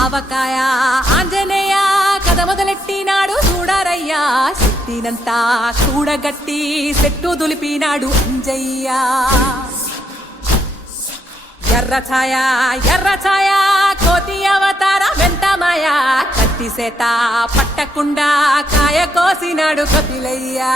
ఆవకాయ ఆంజనేయ కథ మొదలెట్టినాడు చూడారయ్యా శక్తినంతా కూడగట్టి చెట్టు దులిపినాడు అంజయ్య ఎర్ర ఛాయ కోతి అవతార వెంటమాయ కత్తి సేత పట్టకుండా కాయ కోసినాడు కపిలయ్యా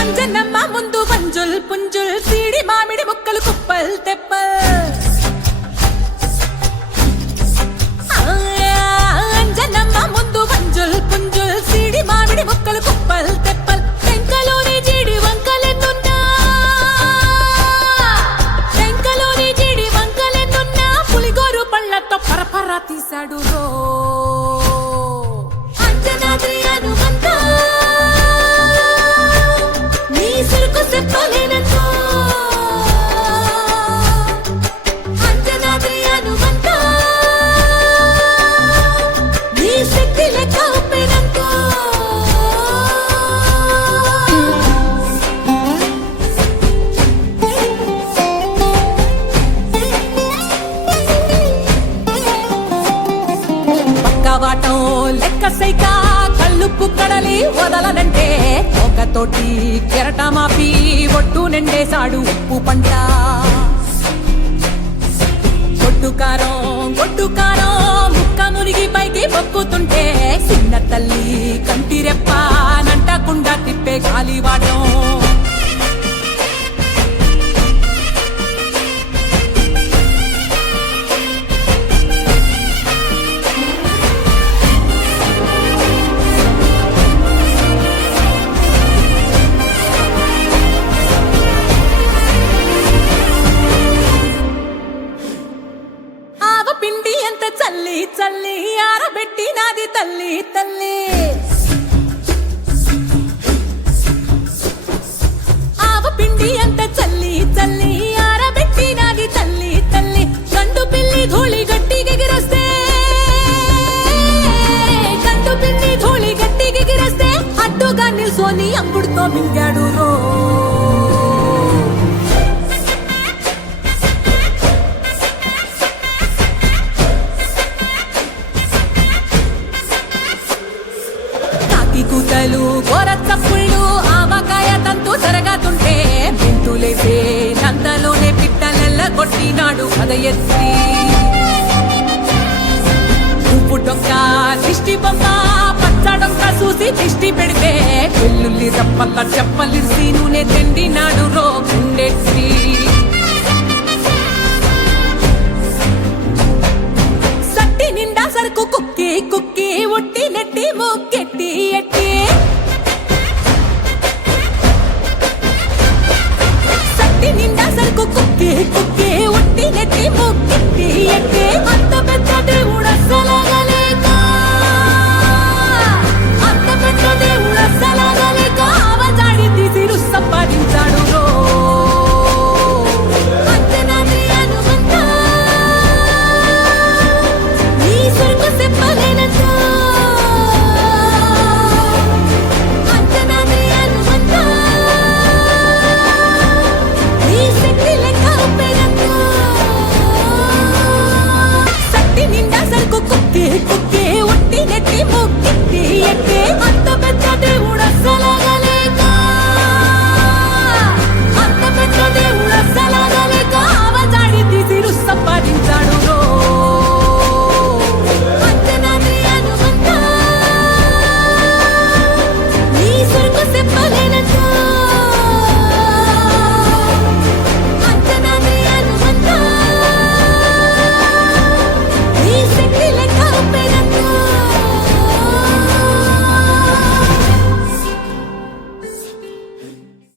అంజనమ్మ ముందు పంజుల్ పుంజుల్ సీడి మామిడి ముక్కలు కుప్పల్ తెప్పల్ అంజనమ్మ ముందు పంజుల్ పుంజుల్ సీడి మామిడి ముక్కలు కుప్పల్ తెప్పల్ టెంకలోని జీడి వంకలెన్నున్నా పులిగోరు పళ్ళతో పరపర తీశాడు రో అంజనాద్రి హనుమంతా నీ సిరుకు చెప్పలేనంతో అంజనాద్రి హనుమంతా నీ శక్తి లెక్క ఉప్పెనంతో పక్కవాటం లెక్క సైక కళ్ళుప్పు కడలి వదలనంటే ఒకతోటి కెరటమాపి ఒట్టు నిండేశాడు ఉప్పు పంట గొడ్డుకారం ముక్క మునిగి పైకి పొక్కుతుంటే చిన్న తల్లి కంటిరెప్ప నంటకుండా తిప్పే గాలివాటం పిండి ఎంత చల్లి చల్లి ఆరబెట్టి నాది తల్లి తల్లి ఆవ పిండి ఎంత చల్లి చల్లి ఆరబెట్టి నాది తల్లి తల్లి గండు పిల్లి ధూళి గట్టి గిగిరస్తే అడ్డుగా నిల్సోని అంగుడుతో మింగాడు రో కూతలు గోర చప్పుళ్ళు ఆవకాయ తంతు జరగతుంటే మెంతులేసే నందలోనే పిట్టలెల్ల కొట్టినాడు కథ ఎత్తి ఉప్పు డొక్క దిష్టి బొమ్మ పచ్చడొక్క చూసి దిష్టి పెడితే వెల్లుల్లి రప్పల్ల చెప్పలిసి నూనె తిండినాడు